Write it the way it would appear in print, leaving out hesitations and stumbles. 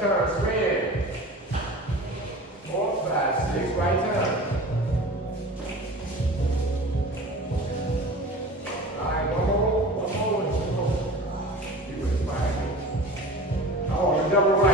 Left turn, spin. 4, 5, 6, right turn. Alright, one more. You was fine. I want to double right.